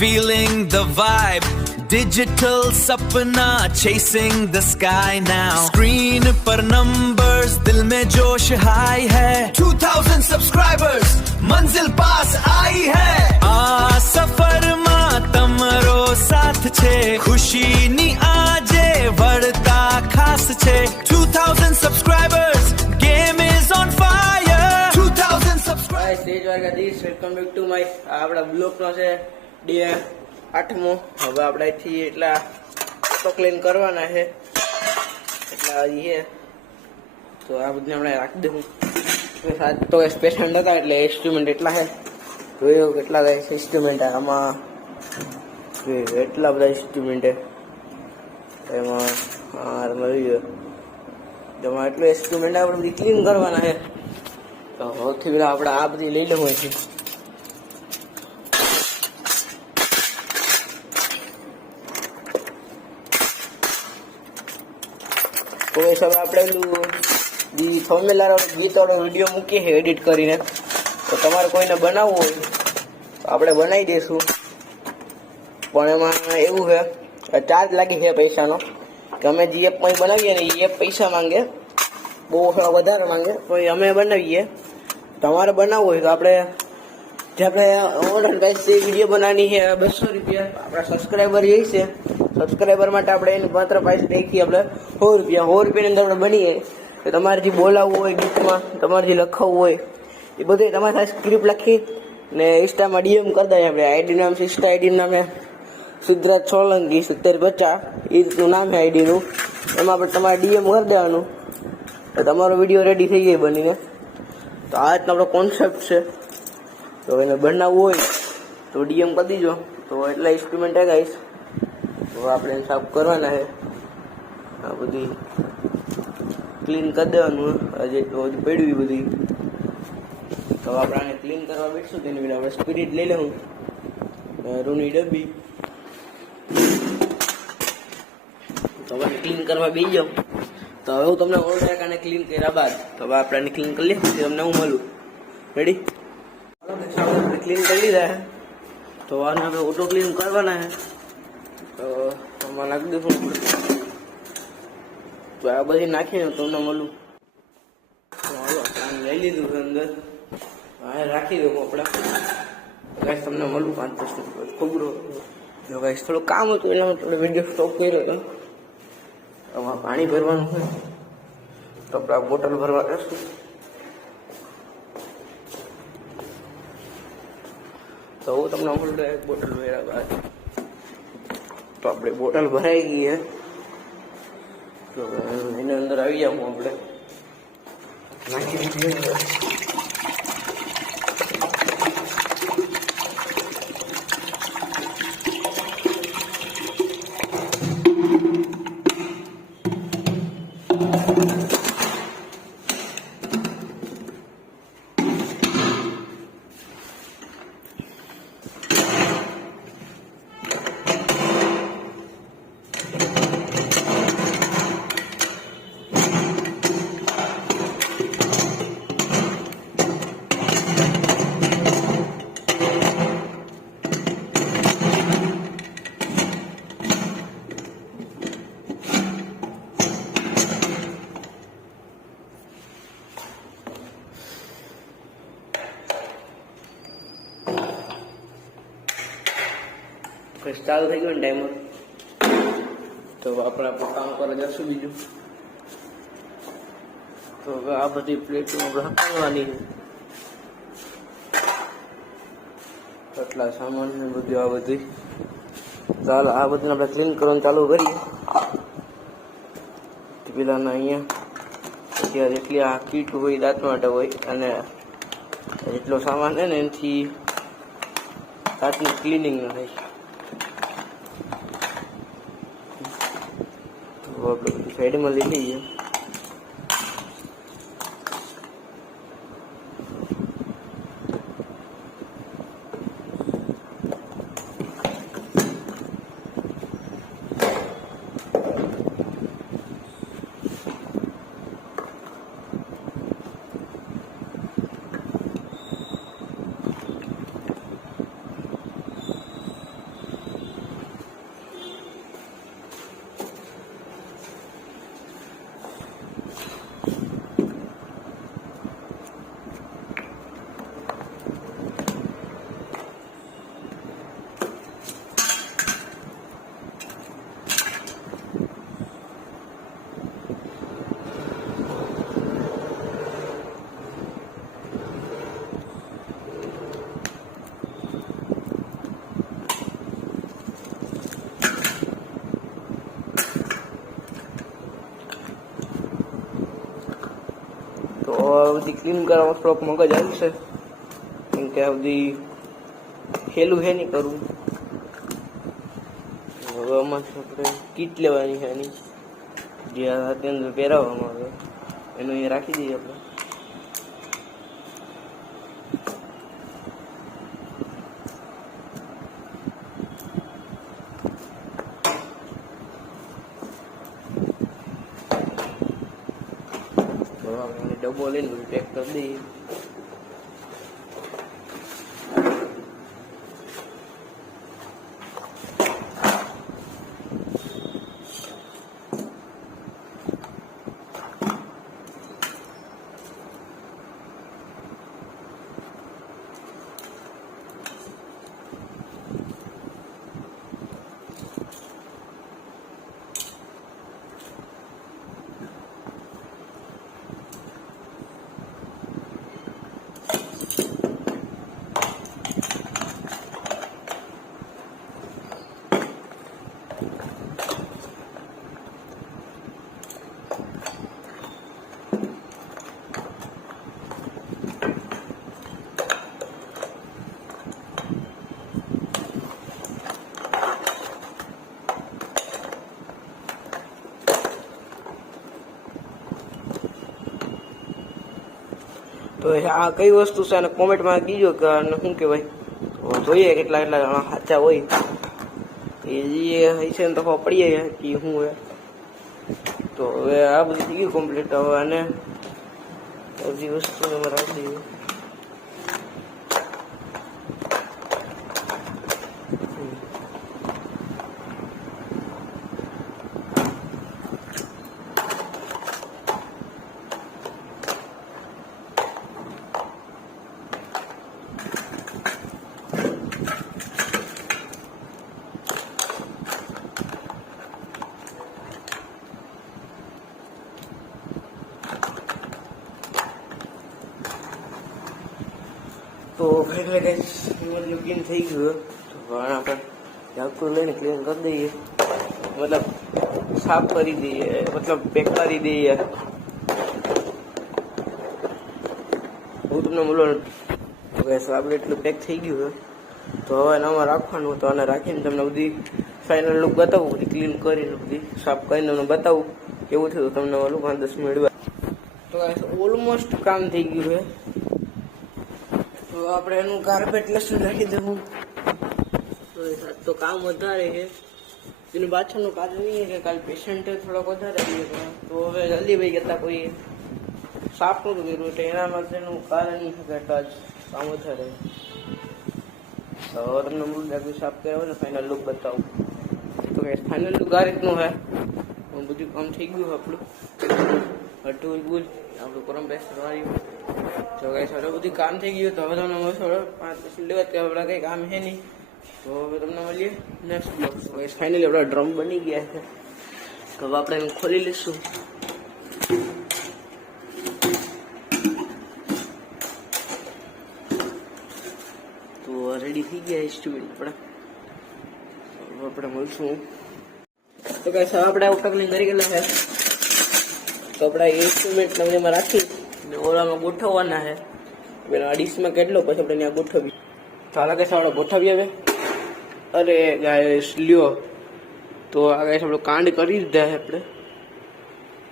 feeling the vibe. Digital sapna chasing the sky now. Screen par numbers, dil mein josh high hai. 2000 subscribers, manzil paas aayi hai. Aa safar ma tamaro saath che, khushi ni aaje vadta khas che. 2000 subscribers, game is on fire. 2000 subscribers. Tej Dwarkadhish, welcome back to my આપણા બ્લોગનો છે day 8મો. હવે આપણે અહીંથી એટલા તો clean કરવાના છે, એટલા છે તો આ બધું આપણે રાખી દઉં. તો પેશન્ટ હતા એટલે ઇન્સ્ટ્રુમેન્ટ એટલા છે, જોયું કેટલા ઇન્સ્ટ્રુમેન્ટ આમાં, એટલા બધા ઇન્સ્ટ્રુમેન્ટ એમાં એમાં એટલું ઇન્સ્ટ્રુમેન્ટ આપણે બધી ક્લીન કરવાના છે. તો સૌથી પહેલા આપણે આ બધી લઈ લેવું છે. તો હવે આપણે થંબનેલ ગીતોનો વિડીયો મૂકીએ છીએ એડિટ કરીને. તો તમારે કોઈને બનાવવું હોય તો આપણે બનાવી દઈશું, પણ એમાં એવું છે ચાર્જ લાગી છે પૈસાનો, કે અમે જે એપમાં બનાવીએ ને એ એપ પૈસા માંગે, બહુ વધારે માંગે, પણ અમે બનાવીએ. તમારે બનાવવું હોય તો આપણે ઓનલાઈન પ્રાઇસથી વિડીયો બનાવવાની છે 200 રૂપિયા. આપણા સબસ્ક્રાઈબર જે છે, સબસ્ક્રાઈબર માટે આપણે એની માત્ર પ્રાઇસ રાખીએ આપણે 100 રૂપિયા. 100 રૂપિયાની અંદર આપણે બનીએ તો તમારે જે બોલાવવું હોય ગીતમાં, તમારે જે લખાવવું હોય એ બધું તમારી સાથે સ્ક્રિપ્ટ લખી ને ઇન્સ્ટામાં ડીએમ કરી દઈએ. આપણે આઈડી નામ છે, ઇન્સ્ટા આઈડીનું નામ છે સિદ્ધરાજ સોલંકી 7050, એ રીતનું નામ છે આઈડીનું. એમાં આપણે તમારે ડીએમ કરી દેવાનું તો તમારો વિડીયો રેડી થઈ જાય બનીને. તો આ રીતનો આપણો કોન્સેપ્ટ છે. તો એને બનાવવું હોય તો ડીએમ કરી દીજો. તો એટલા ઇન્સ્ટ્રુમેન્ટ ગાઈશ, તો આપણે સાફ કરવાના છે. આ બધી ક્લીન કરી દેવાનું હજી તો હજી પડ્યું બધી. તો આપણે આને ક્લીન કરવા બેઠશું તેની પહેલાં આપણે સ્પિરિટ લઈ લેવું, રૂની ડબ્બી. તો આપણે ક્લીન કરવા બેસી જાઉં. તો હવે હું તમને ઓળખાને ક્લીન કર્યા બાદ તો હવે આપણે ક્લીન કરી લઈએ, પછી તમને હું મળું. રેડી? ક્લીન કરી લીધા. તો આને આપણે ઓટો ક્લીન કરવાના છે. તો આમાં નાખી દઉં. તો આ બધી નાખીને તમને મળું. હાલો લઈ લીધું છે અંદર, હા રાખી દઉં આપણા. ગાઈસ તમને મળું 5-10 મિનિટ ખબરો. જો ગાઈસ થોડું કામ હતું એટલે થોડો વિડીયો સ્ટોપ કર્યો હતો. આમાં પાણી ભરવાનું હોય તો આપણે બોટલ ભરવા જશું. તો હું તમને મળું એક બોટલ ભર્યા બાદ. તો આપણે બોટલ ભરાઈ ગઈ છે. તો એની અંદર આવી જાઉં આપણે નાખી દીધી. ચાલુ થઈ ગયું ને ટાઈમર. તો આપણે આપણું કામ કરવા જશું બીજું. તો હવે આ બધી પ્લેટો આપણે હટાવવાની છે. કેટલા સામાન ને બધું આ બધી. ચાલો આ બધું આપણે ક્લીન કરવાનું ચાલુ કરીએ. પેલાના અહીંયા જેટલી આ કીટ હોય દાંત માટે હોય, અને જેટલો સામાન છે ને એનાથી દાંતની ક્લિનિંગ ન થાય. આપણે સાઈડમાં લઈ લઈએ. ક્લીન કરવામાં થોડોક મગજ આવશે, કેમ કે આ બધી હેલું હે નહીં કરવું. હવે આમાં આપણે કીટ લેવાની છે એની, જે હાથની અંદર પહેરાવવામાં આવે એનું અહીંયા રાખી દઈએ આપણે. ડબ્બો લઈને બધું પેક કરી દઈએ. તો આ કઈ વસ્તુ છે અને કોમેન્ટમાં કીજો કે શું કહેવાય, તો જોઈએ કેટલા કેટલા સાચા હોય એ છે ને તો ખબર પડી જાય કે શું હોય. તો હવે આ બધી થઈ ગયું કમ્પ્લીટ. હવે આને બધી વસ્તુ અમે રાખી દઈએ. તો ખરેખર મતલબ ક્લીન થઈ ગયું. તો આના પર ઝાપટું લઈને ક્લીન કરી દઈએ, મતલબ સાફ કરી દઈએ, મતલબ પેક કરી દઈએ. હું તમને બોલવાનું આપણે એટલું પેક થઈ ગયું. તો હવે આમાં રાખવાનું. તો આને રાખીને તમને બધી ફાઇનલ લુક બતાવું, બધી ક્લીન કરીને બધી સાફ કરીને તમને બતાવું કેવું થયું તમને ઓલું 5-10 મિનિટ. તો ઓલમોસ્ટ કામ થઈ ગયું છે. તો આપણે એનું કાર્પેટ લસણ રાખી દેવું. તો કામ વધારે છે, એની પાછળનું કારણ નહીં કે કાલે પેશન્ટ થોડોક વધારે ગયો. તો હવે જલ્દી ભાઈ કરતા કોઈ સાફ નહોતું કર્યું એટલે એના માટેનું કારણ નહીં શકે એટલા જ કામ વધારે. તો તમને મુદ્દા સાફ કર્યા હોય ને ફાઇનલ લુક બતાવું. તો કે ફાઇનલ લુક આ રીતનું છે. બધું કામ થઈ ગયું આપણું હટું ગુલ આપણું કોમ્પ્રેસર વાળી. તો કઈ સારું બધું કામ થઈ ગયું. તો હવે તમને મળશો 5 લેવા કે આપણા કંઈ કામ છે નહીં. તો હવે તમને મળીએ નેક્સ્ટ બ્લોગ. ફાઇનલી આપણા ડ્રમ બની ગયા છે. તો હવે આપણે એને ખોલી લઈશું. તો રેડી થઈ ગયા ઇન્સ્ટ્રુમેન્ટ આપણે મળશું. તો કઈ સાહેબ આપણે આવું ટકલિંગ કરી ગયેલા છે. તો આપણા ઇન્સ્ટ્રુમેન્ટ એમાં રાખી અને ઓલામાં ગોઠવવાના છે. પેલા ડીશમાં કેટલો પછી આપણે ત્યાં ગોઠવી. તો હાલ કઈ આપણે ગોઠવી આવે. અરે ગાઈસ લ્યો, તો આ ગાઈસ આપણે કાંડ કરી દીધા છે આપણે.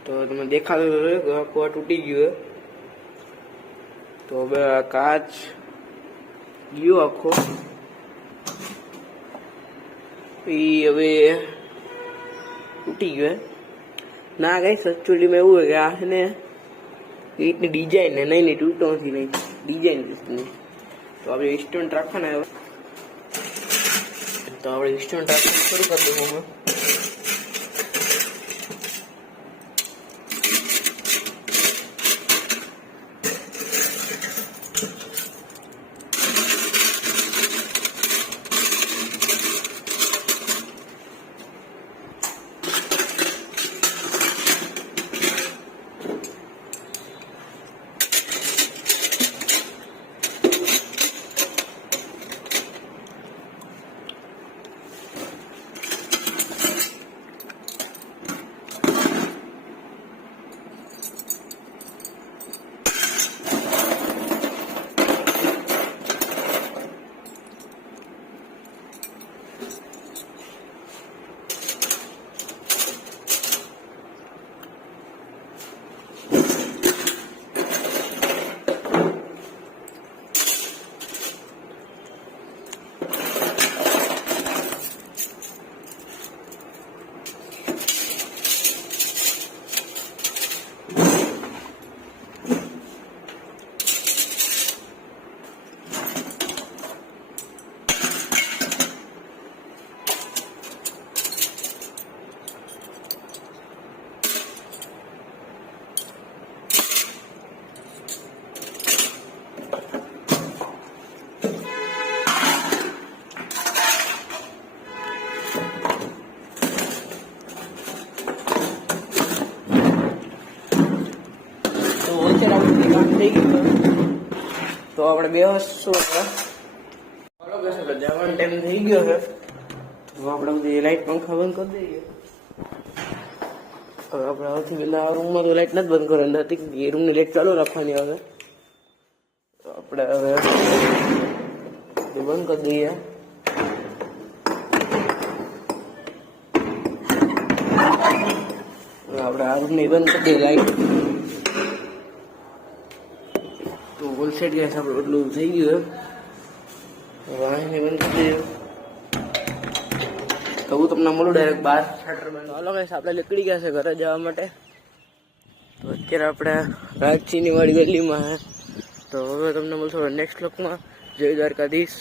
તો તમે દેખાતું આખું તૂટી ગયું. તો હવે આ કાચ ગયો આખો. એ હવે તૂટી ગયો ના ગાઈસ. એકચ્યુઅલીમાં એવું હોય કે આ છે ને ઈટની ડિઝાઇન ને નહીં તૂટતો નથી, નહીં ડિઝાઇન નહીં. તો આપણે ઇન્સ્ટ્રુમેન્ટ રાખવાના. તો આપણે ઇન્સ્ટ્રુમેન્ટ રાખવાનું શરૂ કરી દઉં. આપણે બેસશું ચાલો કે છે જવાનો ટાઈમ થઈ ગયો છે તો આપણે બધી લાઈટ પંખા બંધ કરી દઈએ. હવે આપણે સૌથી પહેલા આ રૂમમાં તો લાઈટ નથી બંધ કરવાની હતી, એ રૂમની લાઈટ ચાલુ રાખવાની. હવે તો આપણે હવે બંધ કરી દઈએ. આપણે આ રૂમની બંધ કરી દઈએ લાઈટ. તો હોલ સેટ ગેસ આપણે એટલું થઈ ગયું હવે આને બંધ કરી દઈએ. તો હું તમને મળું ડાયરેક્ટ બહાર શટર બંધ. હાલો ગાઈસ આપણે નીકળી ગયા છે ઘરે જવા માટે. તો અત્યારે આપણે રાજચીની વાળી ગલીમાં હે. તો હવે તમને મળશું નેક્સ્ટ બ્લોગમાં. જય દ્વારકાધીશ.